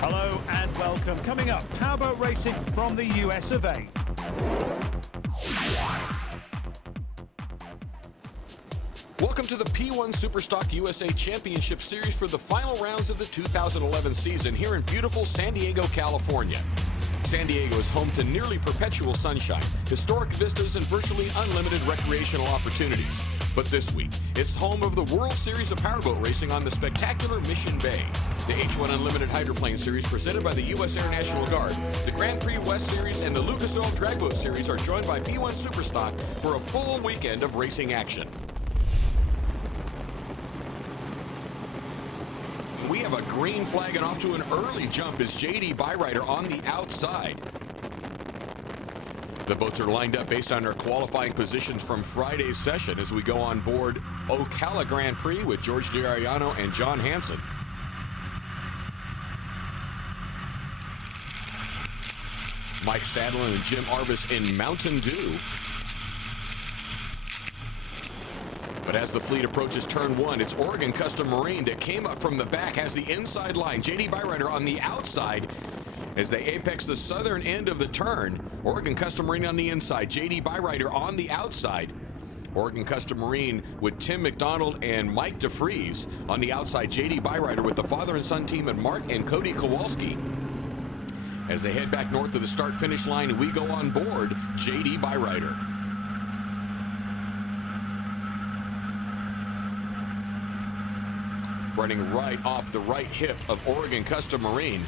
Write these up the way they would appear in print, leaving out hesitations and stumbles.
Hello and welcome. Coming up, powerboat racing from the US of A. Welcome to the P1 SuperStock USA Championship Series for the final rounds of the 2011 season here in beautiful San Diego, California. San Diego is home to nearly perpetual sunshine, historic vistas, and virtually unlimited recreational opportunities. But this week, it's home of the World Series of Powerboat Racing on the spectacular Mission Bay. The H1 Unlimited Hydroplane Series presented by the U.S. Air National Guard, the Grand Prix West Series, and the Lucas Oil Dragboat Series are joined by P1 SuperStock for a full weekend of racing action. We have a green flag, and off to an early jump is J.D. Byrider on the outside. The boats are lined up based on their qualifying positions from Friday's session as we go on board Ocala Grand Prix with George DiAriano and John Hansen. Mike Sadlin and Jim Arvis in Mountain Dew. But as the fleet approaches turn one, it's Oregon Custom Marine that came up from the back, has the inside line. J.D. Byrider on the outside as they apex the southern end of the turn. Oregon Custom Marine on the inside, J.D. Byrider on the outside. Oregon Custom Marine with Tim McDonald and Mike DeFries on the outside. J.D. Byrider with the father and son team and Mark and Cody Kowalski. As they head back north of the start-finish line, we go on board J.D. Byrider. Running right off the right hip of Oregon Custom Marine.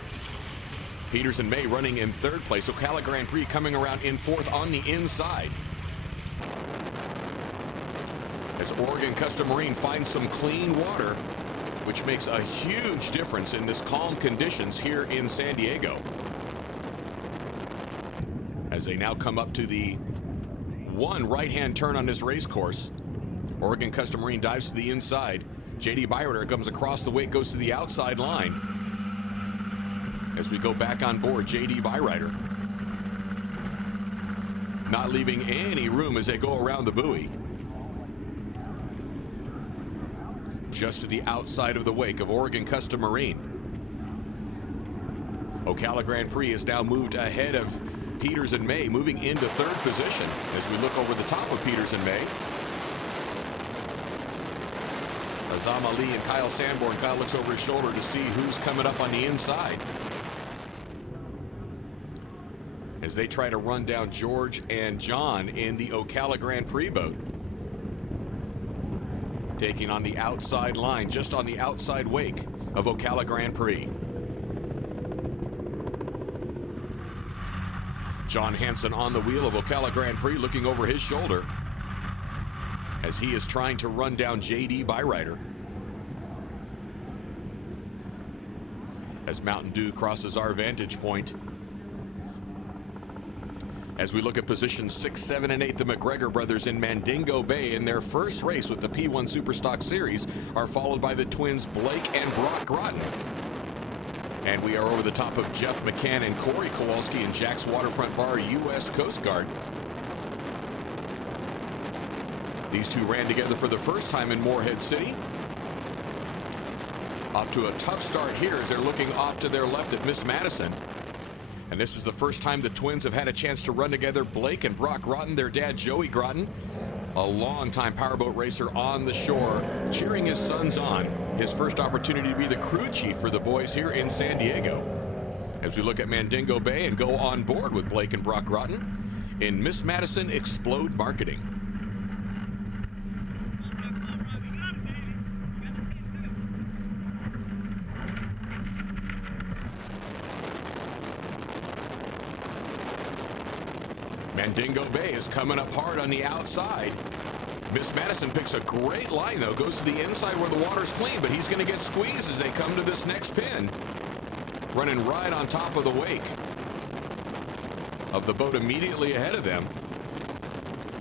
Peters and May running in third place. Ocala Grand Prix coming around in fourth on the inside. As Oregon Custom Marine finds some clean water, which makes a huge difference in this calm conditions here in San Diego. As they now come up to the one right-hand turn on this race course, Oregon Custom Marine dives to the inside. J.D. Byrider comes across the wake, goes to the outside line. As we go back on board, J.D. Byrider not leaving any room as they go around the buoy. Just to the outside of the wake of Oregon Custom Marine. Ocala Grand Prix is now moved ahead of Peters and May, moving into third position as we look over the top of Peters and May. Azam Ali and Kyle Sanborn. Kyle looks over his shoulder to see who's coming up on the inside as they try to run down George and John in the Ocala Grand Prix boat. Taking on the outside line, just on the outside wake of Ocala Grand Prix. John Hansen on the wheel of Ocala Grand Prix, looking over his shoulder as he is trying to run down J.D. Byrider. As Mountain Dew crosses our vantage point. As we look at positions 6, 7, and 8, the McGregor brothers in Mandingo Bay in their first race with the P1 SuperStock Series are followed by the twins Blake and Brock Groton. And we are over the top of Jeff McCann and Corey Kowalski in Jack's Waterfront Bar, U.S. Coast Guard. These two ran together for the first time in Morehead City. Off to a tough start here as they're looking off to their left at Miss Madison. And this is the first time the twins have had a chance to run together. Blake and Brock Groton, their dad Joey Groton, a longtime powerboat racer on the shore, cheering his sons on. His first opportunity to be the crew chief for the boys here in San Diego. As we look at Mandingo Bay and go on board with Blake and Brock Groton in Miss Madison Explode Marketing. Mandingo Bay is coming up hard on the outside. Miss Madison picks a great line, though. Goes to the inside where the water's clean, but he's going to get squeezed as they come to this next pin. Running right on top of the wake of the boat immediately ahead of them.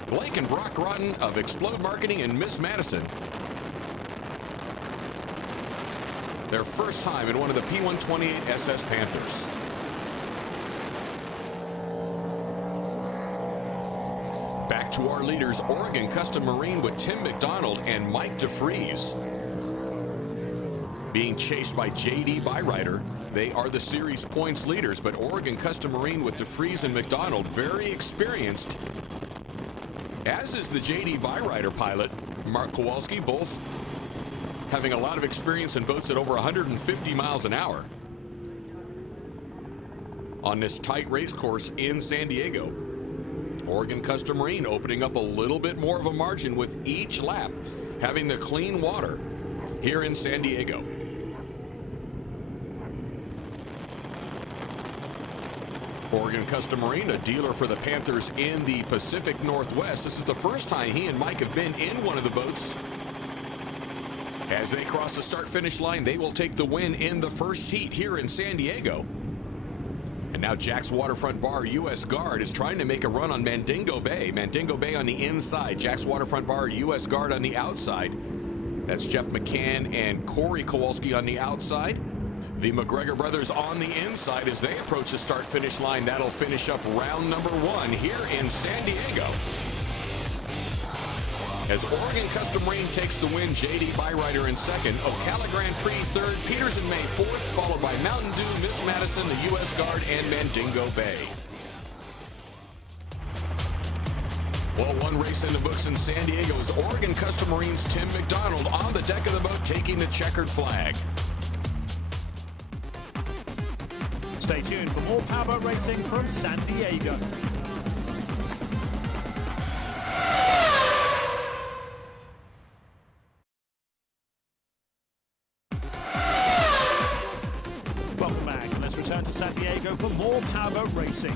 Blake and Brock Groton of Explode Marketing and Miss Madison. Their first time in one of the P128 SS Panthers. Back to our leaders, Oregon Custom Marine with Tim McDonald and Mike DeFries. being chased by JD Byrider. They are the series points leaders, but Oregon Custom Marine with DeFries and McDonald, very experienced, as is the JD Byrider pilot, Mark Kowalski, both having a lot of experience in boats at over 150 miles an hour on this tight race course in San Diego. Oregon Custom Marine opening up a little bit more of a margin with each lap, having the clean water here in San Diego. Oregon Custom Marine, a dealer for the Panthers in the Pacific Northwest. This is the first time he and Mike have been in one of the boats. As they cross the start-finish line, they will take the win in the first heat here in San Diego. And now Jack's Waterfront Bar U.S. Guard is trying to make a run on Mandingo Bay. Mandingo Bay on the inside, Jack's Waterfront Bar U.S. Guard on the outside. That's Jeff McCann and Corey Kowalski on the outside. The McGregor brothers on the inside as they approach the start-finish line. That'll finish up round number 1 here in San Diego. As Oregon Custom Marine takes the win, JD Byrider in second, Ocala Grand Prix third, Peters and May fourth, followed by Mountain Dew, Miss Madison, the U.S. Guard, and Mandingo Bay. Well, one race in the books in San Diego is Oregon Custom Marine's Tim McDonald on the deck of the boat taking the checkered flag. Stay tuned for more powerboat racing from San Diego. Welcome back, and let's return to San Diego for more powerboat racing.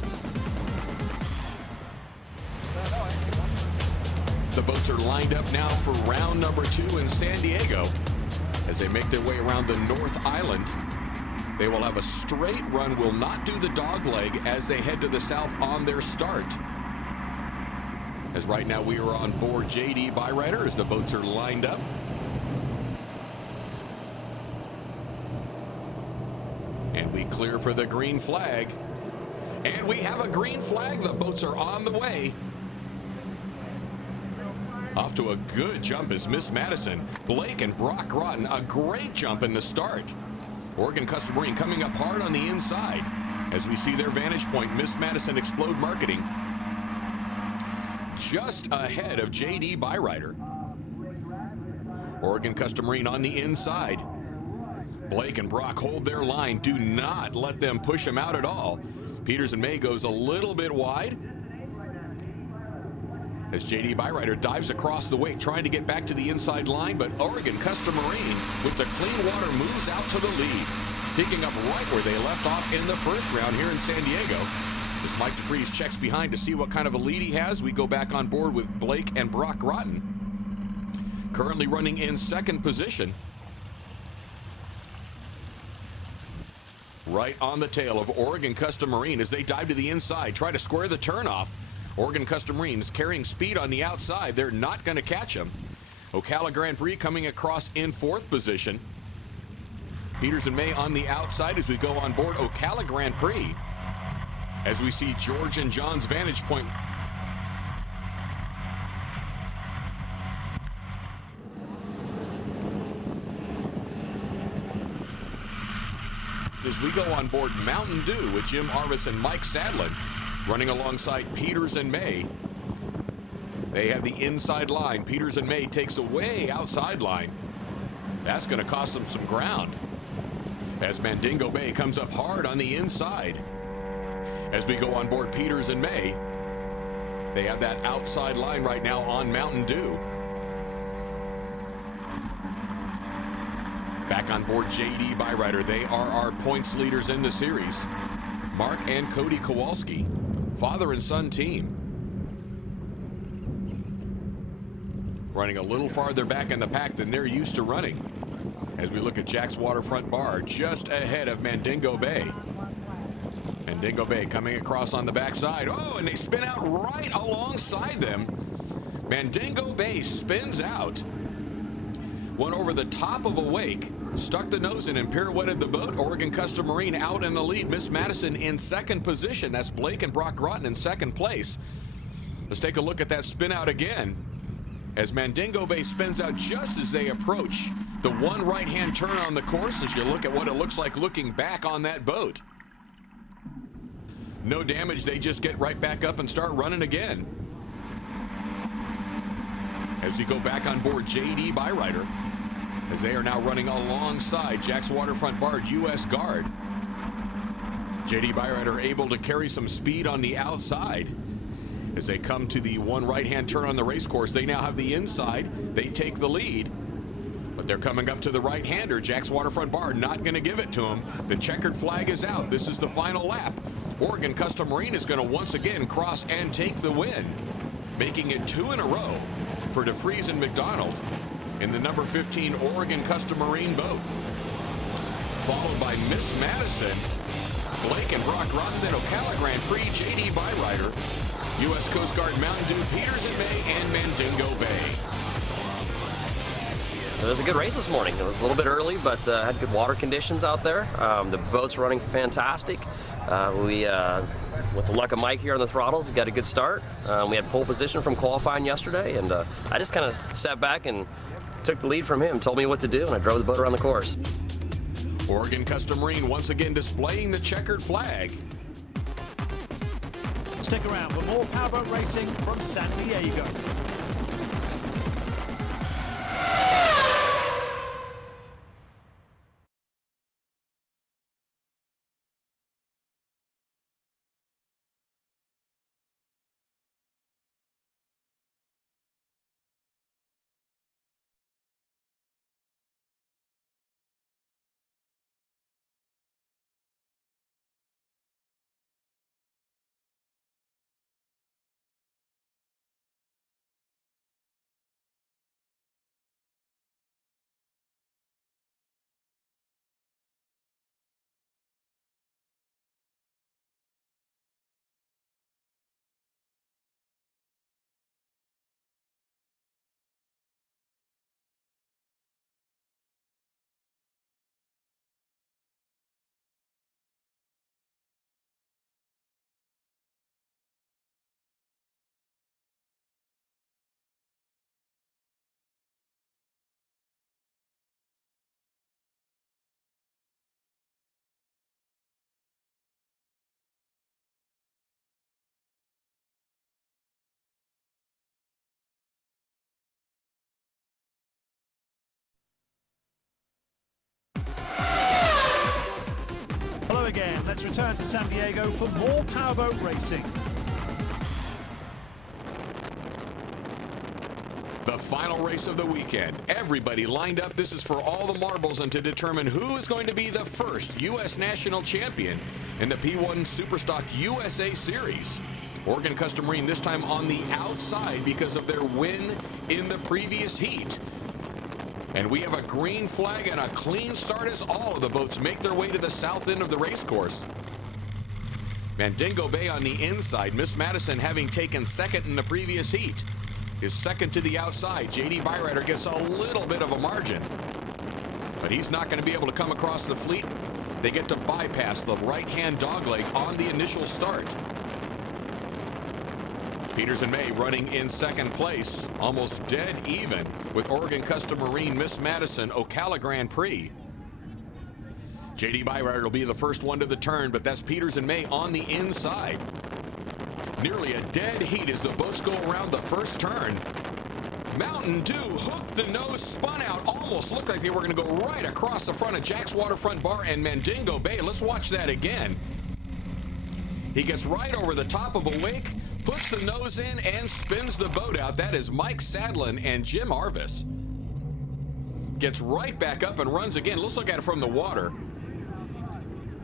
The boats are lined up now for round number 2 in San Diego as they make their way around the North Island. They will have a straight run, will not do the dog leg as they head to the south on their start. As right now we are on board JD Byrider as the boats are lined up. And we clear for the green flag. And we have a green flag. The boats are on the way. Off to a good jump is Miss Madison. Blake and Brock Groton, a great jump in the start. Oregon Custom Marine coming up hard on the inside. As we see their vantage point, Miss Madison Explode Marketing just ahead of JD Byrider. Oregon Custom Marine on the inside. Blake and Brock hold their line. Do not let them push them out at all. Peters and May goes a little bit wide as JD Byrider dives across the wake, trying to get back to the inside line, but Oregon Custom Marine with the clean water moves out to the lead, picking up right where they left off in the first round here in San Diego. As Mike DeFries checks behind to see what kind of a lead he has, we go back on board with Blake and Brock Groton, currently running in second position. Right on the tail of Oregon Custom Marine as they dive to the inside, try to square the turnoff. Oregon Custom Marine is carrying speed on the outside. They're not going to catch him. Ocala Grand Prix coming across in fourth position. Peters and May on the outside as we go on board Ocala Grand Prix. As we see George and John's vantage point. As we go on board Mountain Dew with Jim Arvis and Mike Sadlin, running alongside Peters and May. They have the inside line. Peters and May takes a way outside line. That's going to cost them some ground as Mandingo Bay comes up hard on the inside. As we go on board Peters and May, they have that outside line right now on Mountain Dew. Back on board JD Byrider. They are our points leaders in the series. Mark and Cody Kowalski, father and son team. Running a little farther back in the pack than they're used to running. As we look at Jack's Waterfront Bar just ahead of Mandingo Bay. Mandingo Bay coming across on the backside. Oh, and they spin out right alongside them. Mandingo Bay spins out. Went over the top of a wake, stuck the nose in and pirouetted the boat. Oregon Custom Marine out in the lead. Miss Madison in second position. That's Blake and Brock Groton in second place. Let's take a look at that spin out again. as Mandingo Bay spins out just as they approach the one right-hand turn on the course as you look at what it looks like looking back on that boat. No damage, they just get right back up and start running again. As you go back on board J.D. Byrider, as they are now running alongside Jack's Waterfront Bar U.S. Guard. J.D. Byrider able to carry some speed on the outside. As they come to the one right-hand turn on the race course, they now have the inside. They take the lead. But they're coming up to the right-hander. Jack's Waterfront Bar not going to give it to him. The checkered flag is out. This is the final lap. Oregon Custom Marine is going to once again cross and take the win, making it 2 in a row for DeFries and McDonald in the number 15 Oregon Custom Marine boat. Followed by Miss Madison, Blake and Brock Rotten, Ocala Grand Prix, J.D. Byrider, U.S. Coast Guard Mountain Dew, Peters and May, and Mandingo Bay. It was a good race this morning. It was a little bit early, but had good water conditions out there. The boat's running fantastic. With the luck of Mike here on the throttles, got a good start. We had pole position from qualifying yesterday, and I just kind of sat back and took the lead from him, told me what to do, and I drove the boat around the course. Oregon Custom Marine once again displaying the checkered flag. Stick around for more powerboat racing from San Diego. Hello again. Let's return to San Diego for more powerboat racing. The final race of the weekend. Everybody lined up. This is for all the marbles and to determine who is going to be the first U.S. national champion in the P1 SuperStock USA Series. Oregon Custom Marine this time on the outside because of their win in the previous heat. And we have a green flag and a clean start as all of the boats make their way to the south end of the race course. Mandingo Bay on the inside. Miss Madison having taken second in the previous heat is second to the outside. J.D. Byrider gets a little bit of a margin, but he's not going to be able to come across the fleet. They get to bypass the right-hand dogleg on the initial start. Peters and May running in second place, almost dead even with Oregon Custom Marine, Miss Madison, Ocala Grand Prix. J.D. Byrider will be the first one to the turn, but that's Peters and May on the inside. Nearly a dead heat as the boats go around the first turn. Mountain Dew hooked the nose, spun out, almost looked like they were going to go right across the front of Jack's Waterfront Bar and Mandingo Bay. Let's watch that again. He gets right over the top of a wake, puts the nose in, and spins the boat out. That is Mike Sadlin and Jim Arvis. Gets right back up and runs again. Let's look at it from the water.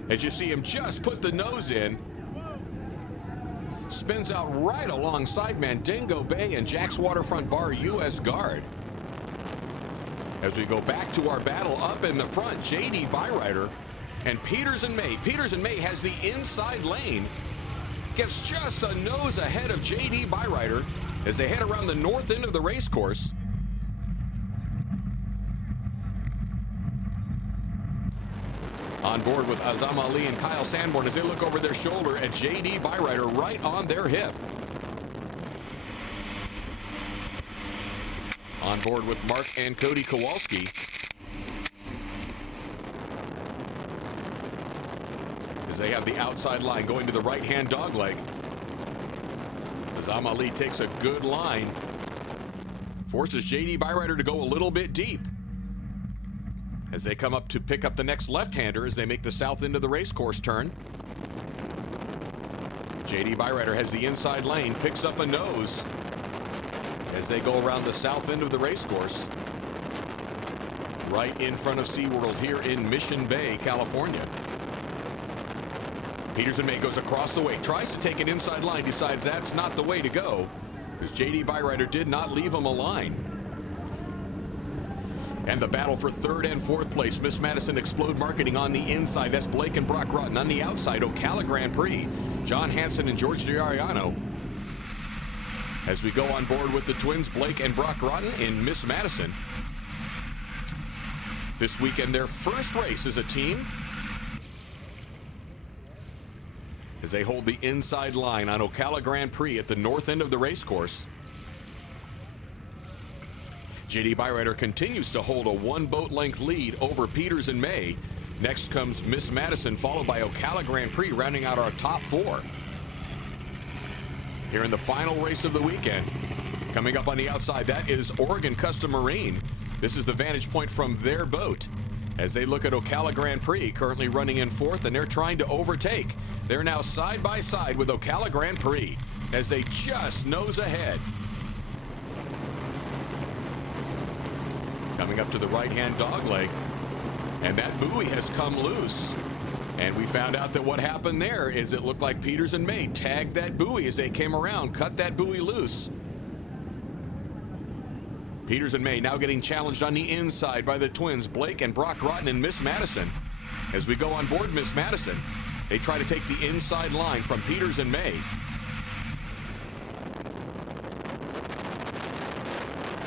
As you see him just put the nose in, spins out right alongside Mandingo Bay and Jack's Waterfront Bar U.S. Guard. As we go back to our battle up in the front, J.D. Byrider and Peters and May. Peters and May has the inside lane. Gets just a nose ahead of J.D. Byrider as they head around the north end of the race course. On board with Azam Ali and Kyle Sanborn as they look over their shoulder at J.D. Byrider right on their hip. On board with Mark and Cody Kowalski. As they have the outside line going to the right-hand dogleg. Azam Ali takes a good line. Forces J.D. Byrider to go a little bit deep. As they come up to pick up the next left-hander as they make the south end of the racecourse turn. J.D. Byrider has the inside lane, picks up a nose as they go around the south end of the racecourse. Right in front of SeaWorld here in Mission Bay, California. Peterson May goes across the way, tries to take an inside line, decides that's not the way to go, because J.D. Byrider did not leave him a line. And the battle for third and fourth place. Miss Madison Explode Marketing on the inside. That's Blake and Brock Rotten. On the outside, Ocala Grand Prix. John Hansen and George DiAriano. As we go on board with the twins, Blake and Brock Rotten in Miss Madison. This weekend, their first race as a team. As they hold the inside line on Ocala Grand Prix at the north end of the racecourse. J.D. Byrider continues to hold a one-boat length lead over Peters and May. Next comes Miss Madison, followed by Ocala Grand Prix, rounding out our top four. Here in the final race of the weekend, coming up on the outside, that is Oregon Custom Marine. This is the vantage point from their boat as they look at Ocala Grand Prix, currently running in fourth, and they're trying to overtake. They're now side by side with Ocala Grand Prix as they just nose ahead. Coming up to the right-hand dogleg, and that buoy has come loose. And we found out that what happened there is it looked like Peters and May tagged that buoy as they came around, cut that buoy loose. Peters and May now getting challenged on the inside by the twins, Blake and Brock Rotten and Miss Madison. As we go on board Miss Madison, they try to take the inside line from Peters and May.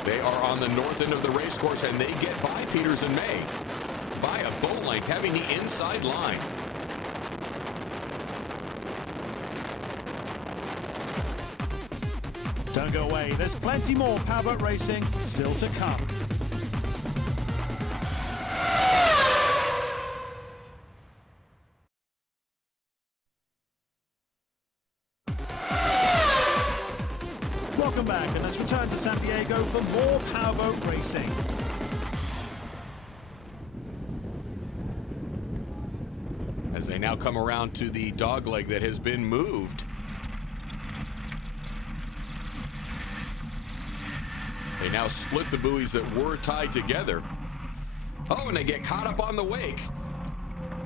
They are on the north end of the racecourse, and they get by Peters and May by a boat length, having the inside line. Don't go away, there's plenty more powerboat racing still to come. Welcome back, and let's return to San Diego for more powerboat racing. As they now come around to the dogleg that has been moved. They now split the buoys that were tied together. Oh, and they get caught up on the wake.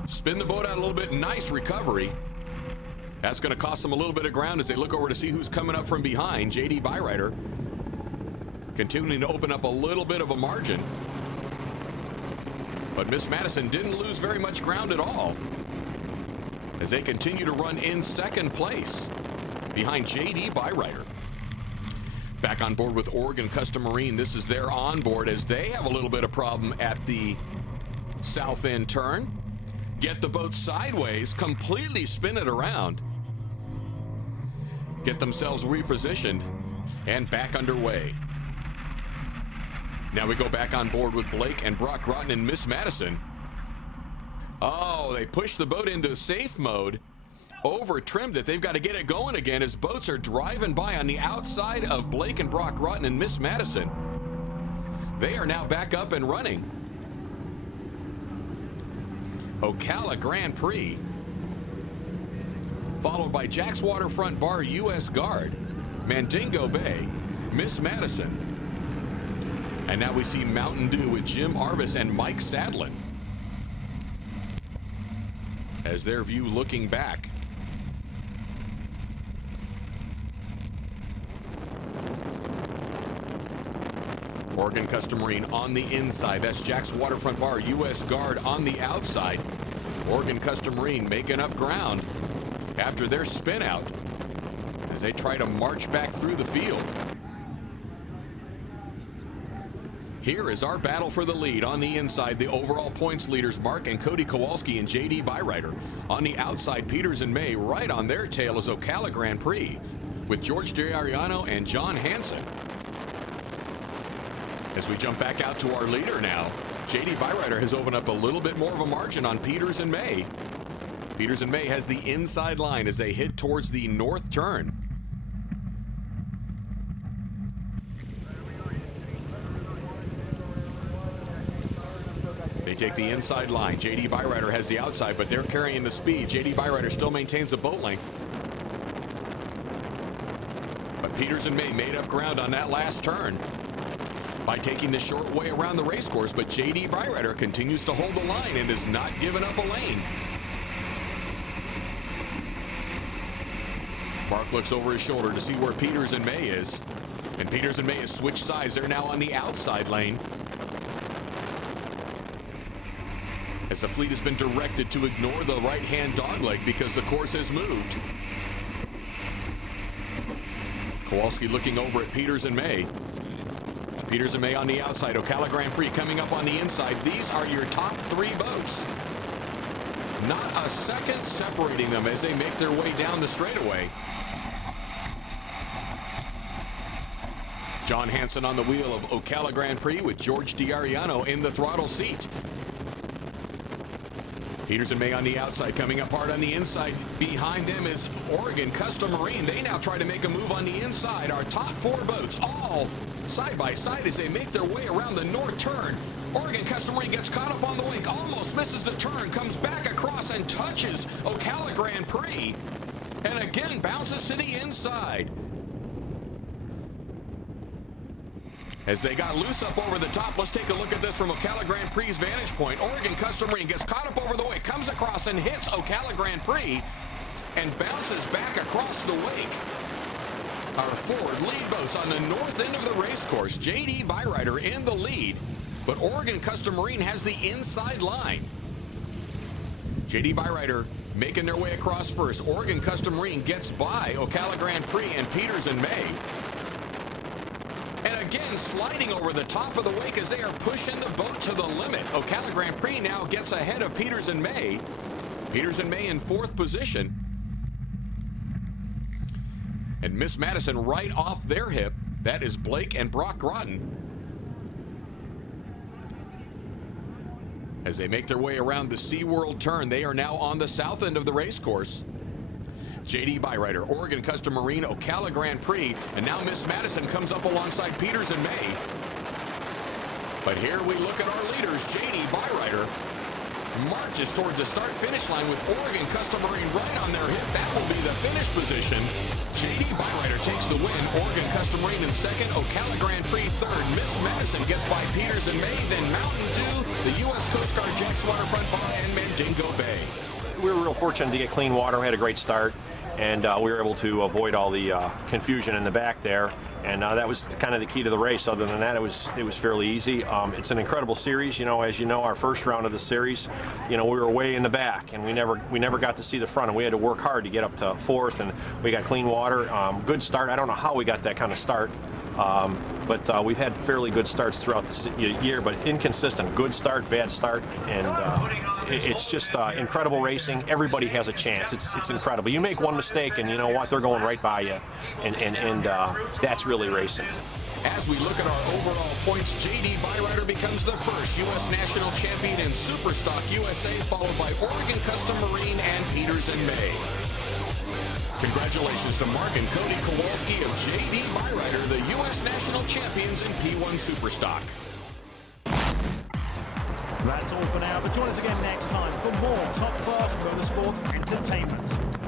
Spin the boat out a little bit. Nice recovery. That's going to cost them a little bit of ground as they look over to see who's coming up from behind. J.D. Byrider continuing to open up a little bit of a margin. But Miss Madison didn't lose very much ground at all as they continue to run in second place behind J.D. Byrider. Back on board with Oregon Custom Marine. This is their onboard as they have a little bit of problem at the south end turn. Get the boat sideways, completely spin it around. Get themselves repositioned and back underway. Now we go back on board with Blake and Brock Rotten and Miss Madison. Oh, they push the boat into safe mode. Over trimmed it. They've got to get it going again as boats are driving by on the outside of Blake and Brock Rotten and Miss Madison. They are now back up and running. Ocala Grand Prix, followed by Jack's Waterfront Bar U.S. Guard, Mandingo Bay, Miss Madison. And now we see Mountain Dew with Jim Arvis and Mike Sadlin as their view looking back. Oregon Custom Marine on the inside. That's Jack's Waterfront Bar U.S. Guard on the outside. Oregon Custom Marine making up ground after their spin out as they try to march back through the field. Here is our battle for the lead. On the inside, the overall points leaders, Mark and Cody Kowalski and J.D. Byrider. On the outside, Peters and May. Right on their tail is Ocala Grand Prix with George DiAriano and John Hansen. As we jump back out to our leader now, J.D. Byrider has opened up a little bit more of a margin on Peters and May. Peters and May has the inside line as they head towards the north turn. They take the inside line. J.D. Byrider has the outside, but they're carrying the speed. J.D. Byrider still maintains the boat length. But Peters and May made up ground on that last turn by taking the short way around the race course, but J.D. Byrider continues to hold the line and has not given up a lane. Mark looks over his shoulder to see where Peters and May is. And Peters and May has switched sides. They're now on the outside lane, as the fleet has been directed to ignore the right-hand dogleg because the course has moved. Kowalski looking over at Peters and May. Peters and May on the outside. Ocala Grand Prix coming up on the inside. These are your top 3 boats. Not a second separating them as they make their way down the straightaway. John Hansen on the wheel of Ocala Grand Prix with George DiAriano in the throttle seat. Peters and May on the outside, coming up hard on the inside. Behind them is Oregon Custom Marine. They now try to make a move on the inside. Our top 4 boats all side by side as they make their way around the north turn. Oregon Custom Marine gets caught up on the wake, almost misses the turn, comes back across and touches Ocala Grand Prix, and again bounces to the inside. As they got loose up over the top, let's take a look at this from Ocala Grand Prix's vantage point. Oregon Custom Marine gets caught up over the wake, comes across and hits Ocala Grand Prix, and bounces back across the wake. Our forward lead boats on the north end of the race course. J.D. Byrider in the lead, but Oregon Custom Marine has the inside line. J.D. Byrider making their way across first. Oregon Custom Marine gets by Ocala Grand Prix and Peters and May. And again, sliding over the top of the wake as they are pushing the boat to the limit. Ocala Grand Prix now gets ahead of Peters and May. Peters and May in 4th position. And Miss Madison right off their hip. That is Blake and Brock Groton. As they make their way around the SeaWorld turn, they are now on the south end of the race course. J.D. Byrider, Oregon Custom Marine, Ocala Grand Prix, and now Miss Madison comes up alongside Peters and May. But here we look at our leaders. J.D. Byrider marches toward the start-finish line with Oregon Custom Marine right on their hip. That will be the finish position. J.D. Byrider takes the win. Oregon Custom Marine in 2nd, Ocala Grand Prix 3rd. Miss Madison gets by Peters and May, then Mountain Dew, the U.S. Coast Guard Jack's Waterfront Bar, and Mandingo Bay. We were real fortunate to get clean water. We had a great start, and we were able to avoid all the confusion in the back there, and that was kind of the key to the race. Other than that, it was fairly easy. It's an incredible series. You know, as you know, our first round of the series, you know, we were way in the back, and we never got to see the front, and we had to work hard to get up to 4th, and we got clean water. Good start. I don't know how we got that kind of start. But we've had fairly good starts throughout the year, but inconsistent. Good start, bad start, and it's just incredible racing. Everybody has a chance. It's incredible. You make one mistake, and you know what? They're going right by you, and that's really racing. As we look at our overall points, J.D. Byrider becomes the first U.S. national champion in SuperStock USA, followed by Oregon Custom Marine and Peters and May. Congratulations to Mark and Cody Kowalski of J.D. Byrider, the U.S. national champions in P1 SuperStock. That's all for now, but join us again next time for more top-class motorsport entertainment.